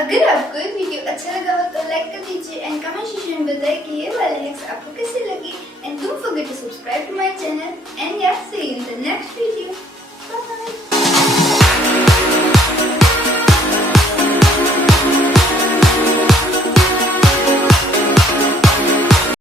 अगर आपको ये वीडियो अच्छा लगा हो तो लाइक कर दीजिए एंड कमेंट सेक्शन में बताइए कि ये वाले हैक्स आपको कैसे लगी and don't forget to subscribe to my channel and या सी you in the next video.